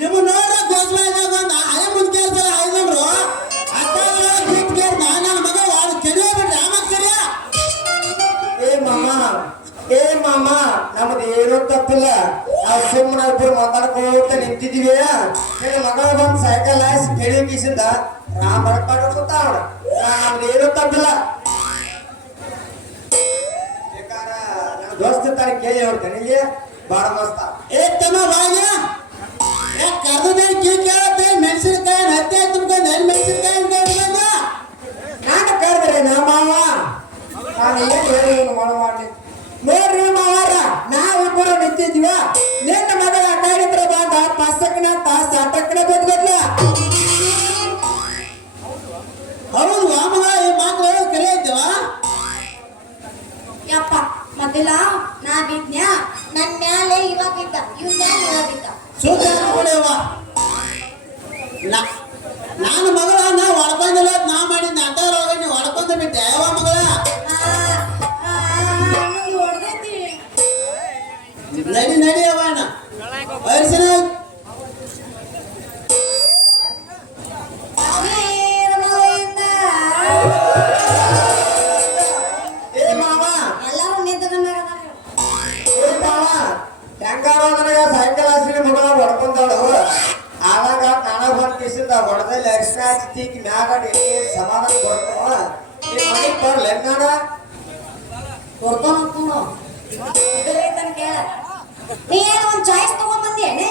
ನಿಮ್ಮ ನೋಡ್ರ ಗೋಸ್ಲ ಒಂದು ಆಯ ಮುಂದೆ ಐದು ತಪ್ಪಿಲ್ಲ. ನಾವು ಸುಮ್ಮನೆ ಇಬ್ಬರು ಮಾತಾಡ್ಕೋತ ನಿಂತಿದೀವಿ. ನಿನ್ನ ಮಗಳ ಬಂದು ಸೈಕಲ್ ಹಾಯಿಸಿ ಕೇಳಿ ಕೀಸಿಂದ ರಾಮ್ ಬಡ್ಕೊಂಡು ಕೂತಾವ. ನಮ್ದು ಏನು ತಪ್ಪಿಲ್ಲ. ನನ್ನ ದೋಸ್ತ ತಾನೆ ಕೇಳಿ ಹೇಳ್ತೇನೆ ಇಲ್ಲಿ ಬಾಳ ಮಸ್ತ. ತಮ್ಮ ಬಾಯ್ಯ ಕರ್ದೇ ಕೇಳತ್ತೆ ಮೆಣಸಿನಕಾಯಿ ಹತ್ತೆ ತುಂಬ್ಕೊಂಡು ಮೆಣಸಿನಕಾಯಿ ನಾನು ಕರೆದ್ರೆ ನಾ ಮಾವ ನಾನು ಏನು ಹೇಳಿ ಮಾಡಿ ನೋಡ್ರಿ ಮಾವಾರ ನಾವಿಬ್ಬರು ನಿಂತಿದ್ವ. ನಿನ್ನ ಮಗಳ ಅಡ್ಡಾಡಿದ್ರ ಬಂದ ಪಸಕ್ನ ತಾಸ ಅಟಕ್ನ ಗೊತ್ತಲ್ಲ. ಹೌದು ಮಗ ಈ ಮಾತು ಕರೆ ಇದ್ದೇವ ಯಪ್ಪ ಮೊದಲ ನಾ ಬಿದ್ನ್ಯ ನನ್ ಮ್ಯಾಲೆ ಇವಾಗ ಬಿದ್ದ ಇವ್ ಮ್ಯಾಲೆ ಇವಾಗ ಬಿದ್ದ ಸುಧಾರಣೆವ ನಾನು ಮಗಳ ನಾ ಹೊಡ್ಕೊಂಡಿಲ್ಲ ನಾ ಮಾಡಿದ್ದೆ ಅಂತಾರ ನೀವು ಹೊಡ್ಕೊಂಡ ಬಿಟ್ಟೆ ಯಾವ ಮಗಳ ಹೊಡೆದೈತಿ ನಡಿ ನಡಿಯವ ವಯಸ್ಸಿನ ಎಲ್ಲಾರು ನಿಂತ್ಕೊಂಡಾಗ ಹೆಂಗಾರೋ ನನಗ ಸೈಕಲ್ ಹಾಸಿ ಮಗಳ ಹೊಡ್ಕೊಂಡಾಳು. ಆವಾಗ ನಾನ ಬಂದ್ ಕಿಸಿದ ಹೊಡೆದಲ್ಲಿ ಅರಿಶಿನ ಹಚ್ಚಿ ಮ್ಯಾಗಡಿ ಸಮಾಧಾನ ಕೊಡ್ತಾವ. ನೀನ್ ಮನೆಗ್ ಬರ್ಲ ನಾನ ಕೊಡ್ತಾನ ಕೇಳ ನೀ ಏನು ಒಂದ್ ಚಾಯ್ಸ್ ತಗೊಂಡ್ಬಂದಿಯೇನೆ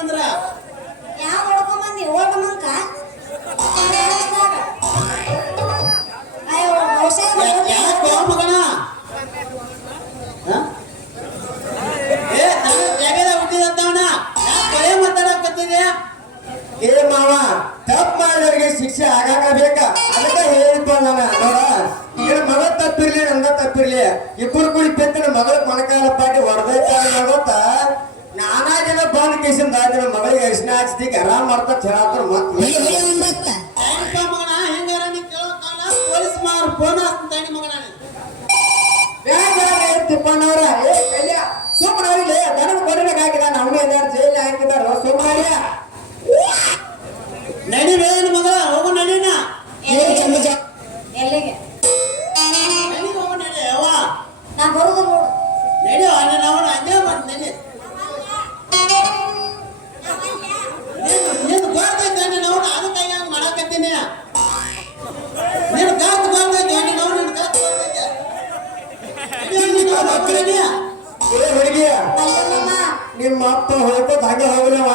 ಅಂದ್ರ ಯಾವ ಹೊಡ್ಕೊಂಡ್ಬಂದಿ ಓಟ ಮಂಕ ಯಾಕೆ ಮಗನ ಜಗದ ಹುಟ್ಟಿದಂತವನ ಯಾಕೆ ಮಾತಾಡಕತ್ತಿದ್ಯಾ? ಏ ಮಾವ ತಪ್ಪು ಮಾಡೋರಿಗೆ ಶಿಕ್ಷೆ ಆಗಾಗ ಬೇಕ. ಅದಕ್ಕೆ ಹೇಳಿಪ್ಪ ನಾನು ನೋಡ ಈಗ ಮಗ ತಪ್ಪಿರ್ಲಿ ನಂದ ತಪ್ಪಿರ್ಲಿ ಇಬ್ಬರು ಕೂಡಿ ಪೆತ್ತಿನ ಮಗಳ ಕೊಣಕಾಲ ಪಾಟಿ ಹೊಡೆದೈತ ಗೊತ್ತ. ನಾನಾ ದಿನ ಬಂದ್ ಕೇಸಿಂದ ದಿನ ಮಗಳಿಗೆ ಅರಿಶಿನ ಹಚ್ಚಿಗೆ ಆರಾಮ್ ಮಾಡ್ತಾ ಹೇಳತ್ತಾರ ಮತ್ತೆ ಮಗನ ಹೆಂಗಾರ ನೀ ಕೇಳೋಕಾಲ ಪೊಲೀಸ್ ಮಾರು ಫೋನ್ ಹಾಕ್ತಾನೆ ಮಗನ ತಿಪ್ಪಣ್ಣವ್ರ ಏ ಕಲ್ಯ ಸುಮ್ಮನೆ ದನದ ಕೊಡನಾಗ ಹಾಕಿದಾನ ಅವನು ಎಲ್ಲಾರು ಜೈಲ್ ಹಾಕಿದಾರ ಸುಮ್ಮನೆ ನಡಿವೇನು ಮಗಳ ಹೋಗು ನಡಿನ ಎಲ್ಲಿಗೆ ನಡಿ ಹೋಗು ನಡಿ ಅವ್ವ ನಾ ಬರುದು ನೋಡು ನಡಿ ಅವನ ಅವನ ಅಂದೇ ಬಂದು ನಡಿ ನೀನು ಗಾರ್ತೈತೆ ನೀನು ಅವನು ಅದಕ್ಕಾಗಿ ಹಂಗೆ ಮಾಡಕತ್ತೀನಿ ನೀನು ಗಾರ್ತ್ ಗಾರ್ತೈತೆ ನೀನು ಅವನು ನಿನ್ನ ಗಾರ್ತ್ ಗಾರ್ತೈತೆ ಹುಡುಗಿಯ ನಿಮ್ಮ ಅಪ್ಪ ಹೋಗ್ಕೋತ ಹಂಗೆ ಹೋಗ್ಲವ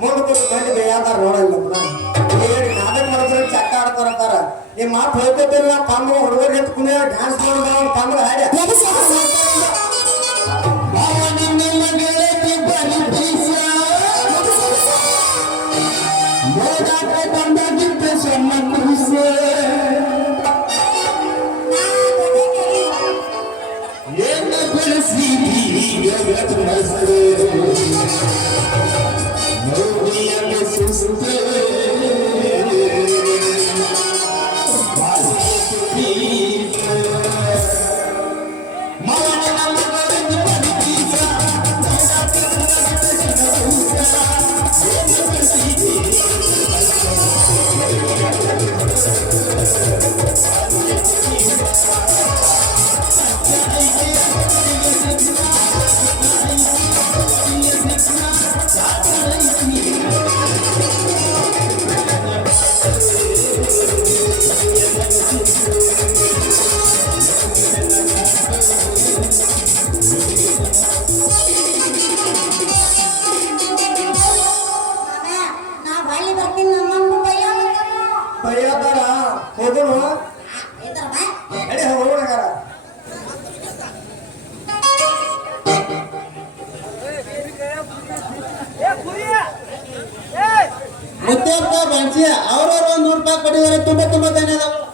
ಮುಂದೆ ಕೂತು ಗಂಡು ಬೇಯಾದಾರ ನೋಡಲ್ಲ ನಾಟಕ ಮಾಡಿದ್ರೆ ಚಕ್ಕ ಆಡ್ತಾರಂತಾರ. ನಿಮ್ಮ ಅಪ್ಪ ಹೋಗ್ಕೋತಿಲ್ಲ ಕಮ್ಮ ಹುಡುಗರಿಗೆ ಕುಣಿಯ ಡ್ಯಾನ್ಸ್ ಮಾಡೋದು ಕಮ್ಮ ಹಾಡ್ಯ ಬೈಯಾದಾರ ಹೋಗೋಣ ನಡಿ ಹೋಗೋಣಗಾರ ಮುತ್ತಪ್ಪ ಬಂಚಿ ಅವ್ರವ್ರು 100 ರೂಪಾಯಿ ಕೊಟ್ಟಿದ್ದಾರೆ. ತುಂಬಾ ಧನ್ಯವಾದಗಳು.